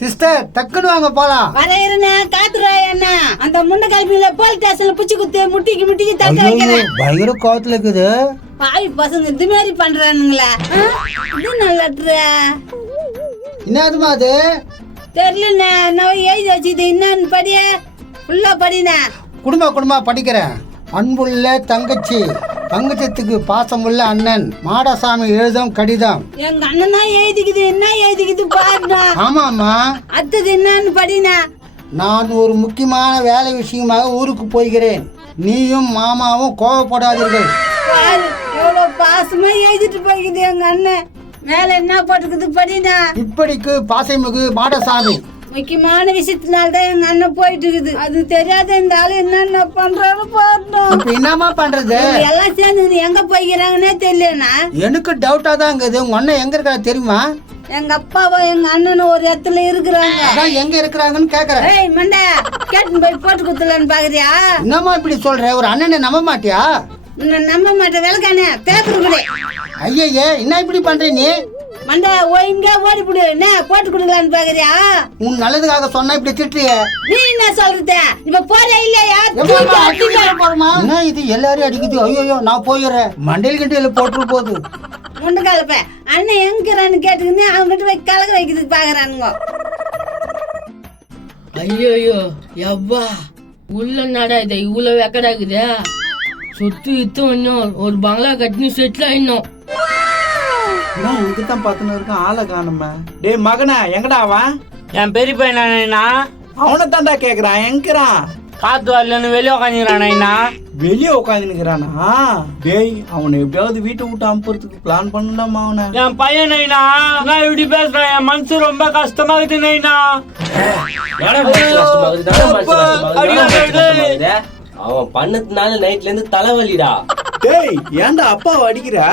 Sister டக்குனு வாங்க போலாம். வரையறனே காத்துறா என்ன அந்த முன்ன கல்வியில போலீஸ் ஸ்டேஷன்ல புச்சி குத்து முட்டிக்கு தக்க வைக்கிறேன். பயங்கர கோவத்துல இருக்குது. பாய் பசங்க இது மாதிரி பண்றானுங்களா? இது நல்லட்ரா. என்னதுமா அது? தெரியலண்ணே. நான் எழுதி வச்சுது என்னன்னு படிய ஃபுல்லா படினே. குடும்ப படிக்கிறேன். அன்புள்ள தங்கச்சி, தங்கச்சத்துக்கு பாசமுள்ள அண்ணன் மாடசாமி எழுதும் கடிதம். எங்க அண்ணனா எழுதிக்குது. என்ன எழுதிக்குது பாருடா. ஆமாம்மா. அடுத்தது என்னன்னு படினா. நான் ஒரு முக்கியமான வேலை விஷயமாக ஊருக்கு போகிறேன். நீயும் மாமாவும் கோவப்படாதீர்கள். எவ்வளவு பாசமா எழுதிட்டு போய்க்குது எங்க அண்ணன். மேல என்ன போட்டுக்குது படினா. இப்படிக்கு பாசமிகு மாடசாமி. முக்கியமான விஷயத்தினால்தான் எங்க அண்ணன் போயிட்டு இருக்குது. அது தெரியாத இந்த ஆளு என்னென்ன பண்றாரு பாருணும். இப்ப என்னமா பண்றது? எல்லாம் சேர்ந்து எங்க போய்க்கிறாங்கன்னே தெரியலனா. எனக்கு டவுட்டா தான் இருக்குது. உங்க அண்ணன் எங்க இருக்கா தெரியுமா? எங்க அப்பாவும் எங்க அண்ணனும் ஒரு இடத்துல இருக்கிறாங்க. அதான் எங்க இருக்கிறாங்கன்னு கேக்குறேன். ஏய் மண்டை, கேட்டு போய் போட்டு குத்துலான்னு பாக்குறியா? என்னமா இப்படி சொல்ற? ஒரு அண்ணனை நம்ப மாட்டியா? நம்ப மாட்டேன். விளக்கானே பேப்பர் கொடு. ஐயே என்ன இப்படி பண்ற நீ? மண்டை இங்க ஓடி போடு. என்ன போட்டு கொடுக்கலான்னு பாக்குறியா? உன் நல்லதுக்காக சொன்னா இப்படி திட்டுறிய. நீ என்ன சொல்றது? இப்ப போற இல்லையா? என்ன இது எல்லாரும் அடிக்குது? ஐயோ நான் போயிடுறேன். மண்டையில் கிண்டையில போட்டு போகுது. முண்டு கலப்ப அண்ணன் எங்கிறான்னு கேட்டுக்கின்னு அவங்க கிட்ட போய் கலக வைக்கிறதுக்கு பாக்குறானுங்க. ஐயோ எவ்வா உள்ள நாடா இதை இவ்வளவு வெக்கடாக்குது. சொத்து இத்து இன்னும் ஒரு பங்களா கட்டினு செட்டில் ஆயிடணும். இங்கதான் பாத்துன்னு இருக்கான். ஆளை காணுமே. டேய் மகனா எங்கடா அவன்? என் பெரிய பையனா? அவனை தாண்டா கேக்குறான். எங்கிறான்? காத்து வரலன்னு வெளியே உட்காந்துக்கிறானா? வெளியே உட்காந்துக்கிறானா? டேய் அவனை எப்படியாவது வீட்டை விட்டு அனுப்புறதுக்கு பிளான் பண்ணலாமா? அவனை என் பையன் நைனா நான் இப்படி பேசுறேன். என் மனசு ரொம்ப கஷ்டமா இருக்குது நைனா. அவன் பண்ணதுனால நைட்ல இருந்து தலைவலிடா. டேய் ஏன்டா அப்பாவை அடிக்கிற?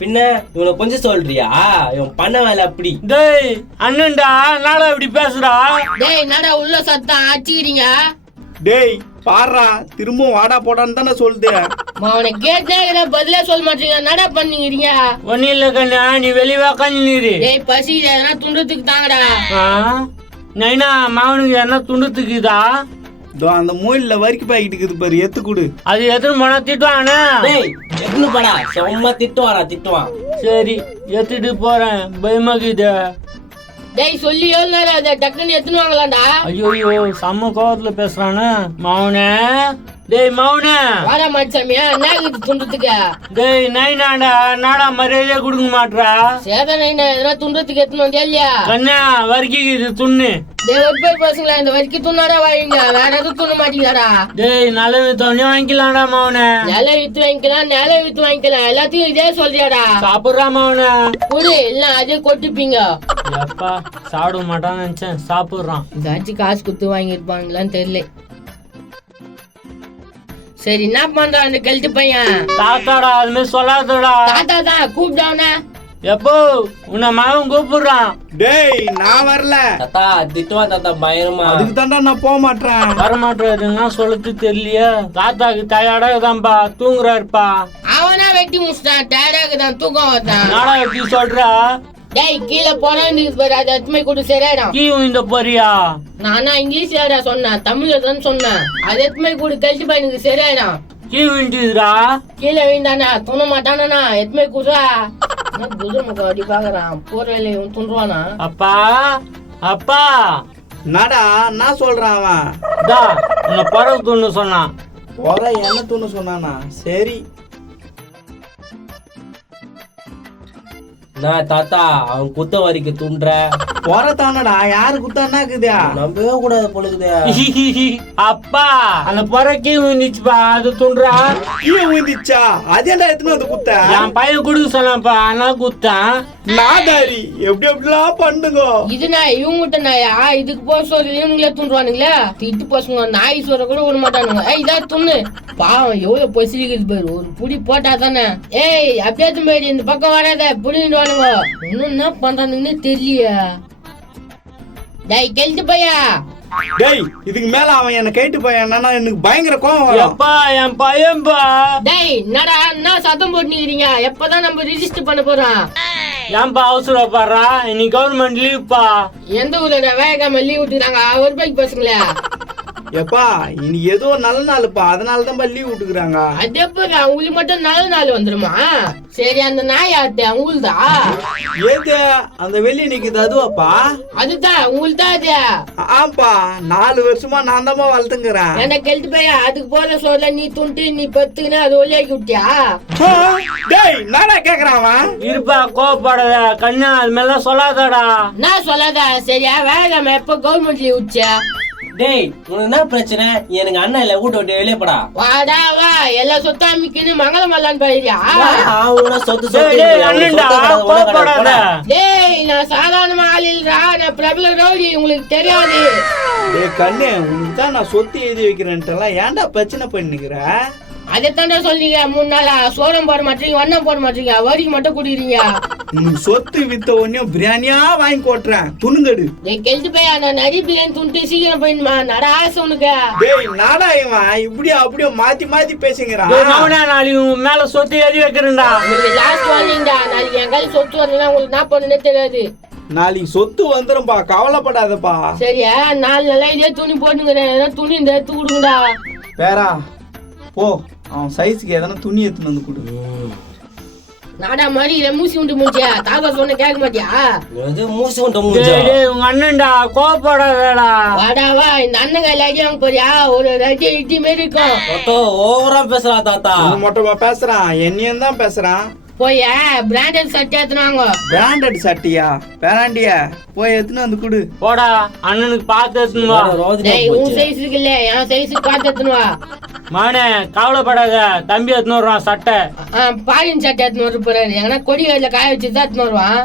பின்ன இவனை கொஞ்சம் சொல்றியா? இவன் பண்ண வேலை அப்படி. டேய் அண்ணன்டா நாடா இப்படி பேசுறா? டேய் நாடா உள்ள சத்தம் அடிச்சுக்கிறீங்க. டேய் பாடுறா திரும்பவும் வாடா போடான்னு தானே சொல்லுது. அவனை கேட்டா பதிலே சொல்ல மாட்டீங்க. நட பண்ணிக்கிறீங்க. ஒன்னும் இல்ல கண்ணா, நீ வெளியே உக்காந்து நீரு. டேய் பசி எதனா துண்டத்துக்கு தாங்கடா. நைனா மாவனுக்கு என்ன துண்டுத்துக்குதா? அந்த மூயில வரிக்கு பாக்கிட்டு இருக்குது பாரு. எத்து குடு. அது எத்தனை போனா திட்டுவானே. டேய் எத்தனை படா சும்மா திட்டுவான். சரி எத்திட்டு போறேன். பயமாக்குது. டேய் சொல்லி எவ்வளவு நேரம் அதை டக்குன்னு எத்துன்னு வாங்கலாம்டா. ஐயோ செம்ம கோவத்துல பேசுறானே மௌனே. டேய் மௌனே வாடா மச்சாமியா என்ன துண்டத்துக்கு? டேய் நைனாடா நாடா மரியாதையா கொடுக்க மாட்டா. சேத நைனா எதனா துண்டத்துக்கு எத்துன்னு வந்தியா இல்லையா? கண்ணா வரிக்கு துண்ணு. டேய் ஒரு பேர் பசங்களா இந்த வரிக்கு துண்ணாடா வாங்க. வேற எதுவும் துண்ண மாட்டீங்களாடா? டேய் நல்ல வித்தவனே வாங்கிக்கலாம்டா மௌனே. நில வித்து வாங்கிக்கலாம், நில வித்து வாங்கிக்கலாம். எல்லாத்தையும் இதே சொல்றியாடா? சாப்பிடுறா மௌனே. குடு இல்ல அதே கொட்டிப்பீங்க. எப்பா சாப்பிட மாட்டான்னு நினைச்சேன். சாப்பிடுறான். இதாச்சும் காசு கொடுத்து வாங்கிருப்பாங்களான்னு தெரியல. சரி என்ன பண்றான் அந்த கழுத்து பையன்? தாத்தாடா அது மாதிரி சொல்லாதடா. தாத்தா தான் கூப்பிட்டவன. எப்போ உன்னை மகன் கூப்பிடுறான். டேய் நான் வரல. தாத்தா திட்டுவான் தாத்தா பயங்கரமா. அதுக்கு தாண்டா நான் போக மாட்டேன். வரமாட்டாருன்னா சொல்லுது தெரியலையா? தாத்தாக்கு டயர்டாகுதான்பா, தூங்குறாருப்பா. அவனா வெட்டி முடிச்சிட்டான். டயர்டாக்குதான் தூக்கம் வந்தான். நாடா எப்படி சொல்றா? டேய் கீழே போறான்னு பாரு. அது எத்துமை கூட சரியாயிடும். கீ இந்த போறியா? நானா இங்கிலீஷ்லடா சொன்னேன், தமிழ்ல தான் சொன்னேன். அது எத்துமை கூட கழிச்சு பையனுக்கு சரியாயிடும். கீ விண்டுதுடா. கீழே வீண்டானா துண மாட்டானா? எத்துமை கூடுறா குதிரை முகம் அப்படி பாக்குறான். போற வேலையை துண்டுவானா? அப்பா அப்பா நாடா என்ன சொல்றான் அவன்? தா உன்னை பறவை துண்ணு சொன்னான். என்ன தூணு சொன்னானா? சரி நான் தாத்தா அவன் குத்த வரிக்கு துண்ற போறதானடா. யாரு குத்தானாக்குதா? நம்பவே கூடாது பொழுதுதே. அப்பா அந்த பறவை கீ விந்துச்சுப்பா, அது துண்டுறா. கீழே விழுந்துச்சா? அதேண்டா எத்தனை வந்து குத்த? என் பையன் குடுக்க சொன்னாப்பா, ஆனா குத்தான். நாதாரி எப்படிலாம் பண்ணுங்க. இது நான் இவங்கிட்ட நாயா இதுக்கு போக சொல்ற இவனுங்களே துண்டுவானுங்களே. திட்டு பசங்க நாய் சொல்ற கூட விட மாட்டானுங்க. இதான் துண்ணு. பாவம் எவ்வளவு பசிக்குது பாரு. ஒரு புடி போட்டா தானே. ஏய் அப்படியே போயிடு இந்த பக்கம் வராத புடிவானுங்க. இன்னும் என்ன பண்றானுங்கன்னு தெரியலையா? டேய் கெழுத்து பையா. டேய் இதுக்கு மேல அவன் என்ன கேட்டு பையன் எனக்கு பயங்கர கோவம் வரும். எப்பா என் பையன்பா. டேய் என்னடா என்ன சத்தம் போட்டு நிக்கிறீங்க? எப்பதான் நம்ம ரிஜிஸ்டர் பண்ண போறோம்? ஏன்பா அவசரப்படுறா? இன்னைக்கு கவர்மெண்ட் லீவ்ப்பா. எந்த ஊர்ல வேகாம லீவ் விட்டுறாங்க? ஒரு பைக் பசங்களே எப்பா இன்னைக்கு ஏதோ நல்ல நாளுப்பா, அதனாலதான்ப்பா லீவ் விட்டுக்குறாங்க. அது எப்ப உங்களுக்கு மட்டும் நல்ல நாள் வந்துருமா? சரி, அந்த நாய் ஆட்டு உங்களுதா? ஏது அந்த வெள்ளி நிக்குது அதுவாப்பா? அதுதான் உங்களுதான் அது. ஆப்பா 4 வருஷமா நான் தான்ப்பா வளர்த்துங்கிறேன். என்ன கெழுத்து பையா, அதுக்கு போற சொல்ல நீ துண்டு நீ பத்துக்குன்னு அது ஒல்லியாக்கி விட்டியா? டேய் நானா கேக்குறான்? இருப்பா கோவப்படாத கண்ணா, அது மாதிரிலாம் சொல்லாதடா. நான் சொல்லாதா? சரியா வேகாம எப்ப கவர்மெண்ட் லீவ் விட்டுச்சா? டேய் உனக்கு என்ன பிரச்சனை? எனக்கு அண்ணன் இல்ல, வீட்டை விட்டு வெளியே போடா. வாடா வா, எல்லா சொத்தாமிக்குன்னு மங்களம் வரலான்னு பாருயா? அண்ணன்டா கோவப்படாத. டேய் நான் சாதாரண ஆள் இல்லடா, நான் பிரபல ரவுடி, உங்களுக்கு தெரியாது. டேய் கண்ணு, உனக்கு தான் நான் சொத்து எழுதி வைக்கிறேன்ட்டுலாம் ஏன்டா பிரச்சனை பண்ணிக்கிற? அதைத்தாண்டா சொல்றீங்க 3 நாளா. சோளம் போட மாட்டீங்க, வண்ணம் போட மாட்டீங்க, வரிக்கு மட்டும் குடிக்கிறீங்க. உனக்கு சொத்து வித்த உடனே பிரியாணியா வாங்கி கொட்டுறேன், துணுங்கடு. டேய் கெழுத்து பையா, நான் நிறைய பிரியாணி துண்டு சீக்கிரம் போயிடுமா? நட ஆசை உனக்கு. டேய் நாடா இவன் இப்படியே அப்படியே மாத்தி மாத்தி பேசுங்கிறான். நாளைக்கு உன் மேல சொத்து எழுதி வைக்கிறேன்டா. உங்களுக்கு லாஸ்ட் வார்னிங்டா, நாளைக்கு என் கையில் சொத்து வரலன்னா உங்களுக்கு என்ன பண்ணுன்னே தெரியாது. நாளைக்கு சொத்து வந்துரும்பா, கவலைப்படாதப்பா. சரியா 4 நாளா இதே துணி போட்டுங்கிறேன், துணி இந்த எடுத்து கொடுங்கடா. வேறா போ, அவன் சைஸுக்கு எதனா துணி எடுத்துன்னு வந்து கொடு. நாடா மாதிரி இதை மூசி உண்டு மூச்சியா? தாத்தா சொன்ன கேட்க மாட்டியா? மூசி கொண்டு மூஞ்சா. உங்க அண்ணன்டா கோவப்படாதடா. வாடா வா, இந்த அண்ணன் கையில அடி வாங்க போறியா? ஒரு அடி இட்டி மாரி இருக்கும். ஓவரா பேசுறா தாத்தா. மொட்டமா பேசுறான், என்னையும் தான் பேசுறான். போய் பிராண்டட் சட்டை எடுத்துனாங்க. பிராண்டட் சட்டியா? பேராண்டியா? போய் எடுத்துன்னு வந்து கொடு. போடா அண்ணனுக்கு பார்த்து எடுத்துன்னு வா. டேய் உன் சைஸ் இருக்குல்ல, என் சைஸுக்கு பார்த்து எடுத்துன்னு வா. மானே கவலைப்படாத, தம்பி எடுத்துன்னு வருவான் சட்டை. பாலின் சட்டை எடுத்துன்னு வர போறாரு. எங்கன்னா கொடி கையில காய வச்சு தான் எடுத்துன்னு வருவான்.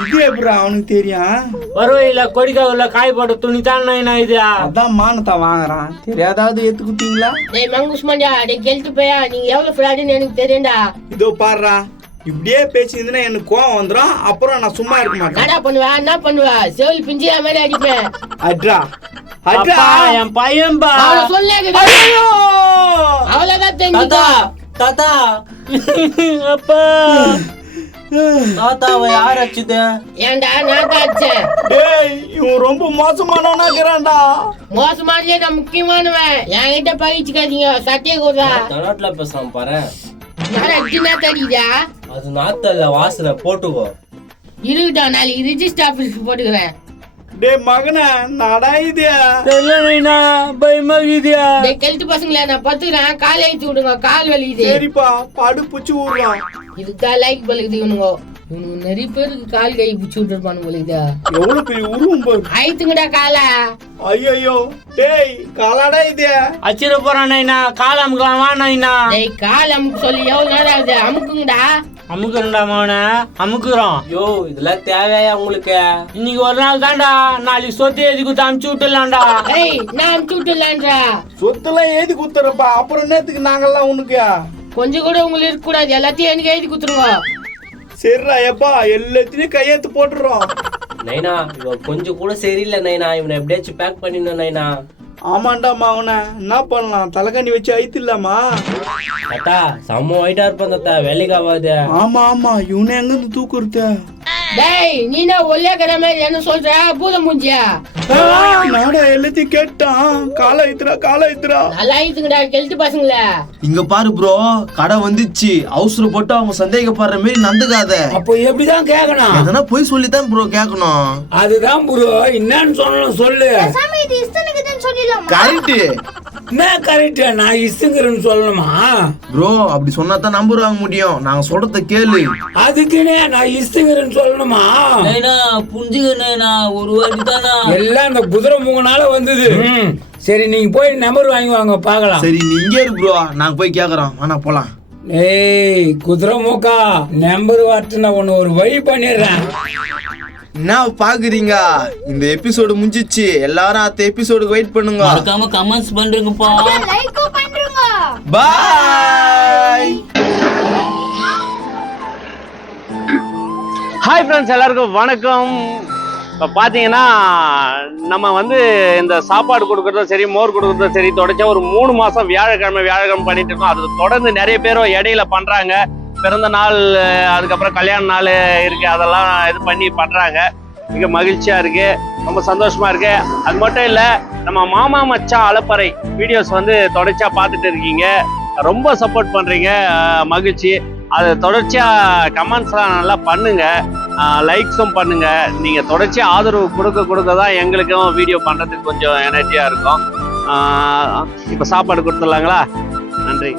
இது எப்படி அவனுக்கு தெரியும்? வருவையில கொடிக்காவில காய் போட்ட துணி தான் இது. அதான் மானத்தை வாங்குறான், தெரியாதாவது ஏத்து குத்தீங்களா? டேய் மங்குஸ்மாண்டியா, டேய் கெழுத்து பையா, நீங்க எவ்வளவு ஃப்ராடுன்னு எனக்கு தெரியும்டா. இதோ பாடுறா, இப்படியே பேசியிருந்தா எனக்கு கோவம் வந்துடும், அப்புறம் நான் சும்மா இருக்க மாட்டேன். என்ன பண்ணுவா என்ன பண்ணுவா? செவில் பிஞ்சியா மாதிரி அடிப்பேன். அட்ரா அட்ரா என் பையன்பா. அவளை சொல்லேன், அவ்வளவுதான் தெரிஞ்சுக்கோ. தாத்தா அப்பா தாத்தா அவன் யார் அச்சுது? ஏன்டா நான் தான் அடிச்சேன். டேய் இவன் ரொம்ப மோசமானவனாக்குறான்டா. மோசமானதே நான் முக்கியமானவன். என்கிட்ட பகிச்சுக்காதீங்க, சட்டையை கூடா. கனாட்ல பேசாம பாரு. நான் அடிச்சுனா தெரியுதா? அது நாத்தல்ல வாசனை போட்டுக்கோ. இருடா, நாளைக்கு ரிஜிஸ்டர் ஆபீஸ்க்கு போட்டுக்கிறேன். டேய் மகனே நடா இது. தெரியல பயமா இருக்குதியா. டேய் கெழுத்து பசங்களே, நான் பத்துக்கிறேன், கால் ஏற்றி விடுங்க, கால் வலிக்குது. சரிப்பா, படு புச்சு விடுறான். இதுதான் லைக் பழுகுது இவனுங்க. இவனுங்க நிறைய பேருக்கு கால் கை பிடிச்சி விட்டுருப்பானு போலிதா. எவ்வளவு பெரிய உருவம் பாரு. ஆயித்துங்கடா காலை. ஐயோ டேய் காலாடா இது. அச்சிட போறான் நைனா, கால் அமுக்கலாமா நைனா? டேய் கால் அமுக்கு சொல்லி எவ்வளவு நேரம் ஆகுது? அமுக்குங்கடா. அமுக்குறா மவன, அமுக்குறோம். யோ இதெல்லாம் தேவையா உங்களுக்கு? இன்னைக்கு ஒரு நாள் தான்டா, நாளைக்கு சொத்து எழுதி கொடுத்து அமுச்சு விட்டுலாம்டா. ஏய் நான் அமுச்சு விட்டுலான்றா. சொத்தெல்லாம் எழுதி குத்துறப்பா, அப்புறம் நேத்துக்கு நாங்கெல்லாம் உனக்கு கொஞ்சம் கூட உங்களுக்கு இருக்க கூடாது, எல்லாத்தையும் எனக்கு எழுதி குத்துருங்க. சரிடா எப்பா, எல்லாத்தையும் கையெழுத்து போட்டுறோம். நைனா இவன் கொஞ்சம் கூட சரியில்லை நைனா, இவனை எப்படியாச்சும் பேக் பண்ணிடணும் நைனா. ஆமாண்டா மாவன, என்ன பண்ணலாம், தலைக்கண்ணி வச்சு ஐத்தில்லாமா? தாத்தா செம்ம ஒயிட்டா இருப்பான் தாத்தா, வேலைக்கு ஆகாது. ஆமா ஆமா, இவனை எங்க இருந்து தூக்குறது? டேய் நீனா ஒல்லியா கற மாதிரி என்ன சொல்ற? பூத மூஞ்சியா? நாடா எல்லாத்தையும் கேட்டான், காலை ஐத்துறா காலை ஐத்துறா. நல்லா ஆயிடுச்சுங்கடா கெழுத்து பசங்களே. இங்க பாரு ப்ரோ, கடை வந்துச்சு, அவசரப்பட்டு அவங்க சந்தேகப்படுற மாதிரி நந்துக்காத. அப்போ எப்படிதான் கேட்கணும்? எதனா போய் சொல்லித்தான் ப்ரோ கேட்கணும். அதுதான் ப்ரோ, என்னன்னு சொல்லணும் சொல்லு. கரெக்ட். என்ன கரெக்ட்? நான் இசுங்கிறேன்னு சொல்லணுமா ப்ரோ? அப்படி சொன்னா தான் நம்பர் வாங்க முடியும், நாங்க சொல்றத கேளு. அதுக்குன்னே நான் இசுங்கிறேன்னு சொல்லணுமா? நைனா புரிஞ்சுக்க நைனா, ஒரு வாட்டி தானா எல்லாம் இந்த குதிரை மூங்கனால வந்தது. சரி நீங்க போய் நம்பர் வாங்கி வாங்க பாக்கலாம். சரி நீ இங்கே இரு ப்ரோ, நாங்க போய் கேக்குறோம், ஆனா போலாம். ஏய் குதிரை மூக்கா, நம்பர் வாட்டு நான் உன்னை ஒரு வழி பண்ணிடுறேன். என்ன பாக்குறீங்க? இந்த எபிசோடு முடிஞ்சிச்சு, எல்லாரும் அடுத்த எபிசோடுக்கு வெயிட் பண்ணுங்க. மறக்காம கமெண்ட்ஸ் பண்றீங்கப்பா, லைக் பண்றீங்க. பாய். ஹாய் ஃப்ரெண்ட்ஸ், எல்லாருக்கும் வணக்கம். இப்போ பார்த்தீங்கன்னா நம்ம இந்த சாப்பாடு கொடுக்குறதும் சரி, மோர் கொடுக்குறதும் சரி, தொடர்ச்சியாக ஒரு 3 மாதம் வியாழக்கிழமை பண்ணிட்டு இருக்கோம். அது தொடர்ந்து நிறைய பேரும் இடையில பண்ணுறாங்க. பிறந்த நாள் அதுக்கப்புறம் கல்யாண நாள் இருக்கு, அதெல்லாம் இது பண்ணி பண்றாங்க. மிக மகிழ்ச்சியா இருக்கு, ரொம்ப சந்தோஷமா இருக்கு. அது மட்டும் இல்ல, நம்ம மாமா மச்சான் அலப்பறை வீடியோஸ் வந்து தொடர்ச்சியா பார்த்துட்டு இருக்கீங்க, ரொம்ப சப்போர்ட் பண்றீங்க, மகிழ்ச்சி. அது தொடர்ச்சியா கமெண்ட்ஸ்லாம் நல்லா பண்ணுங்க, லைக்ஸும் பண்ணுங்க. நீங்க தொடர்ச்சியா ஆதரவு கொடுக்க தான் எங்களுக்கும் வீடியோ பண்றதுக்கு கொஞ்சம் எனர்ஜியா இருக்கும். இப்போ சாப்பாடு கொடுத்துடலாங்களா? நன்றி.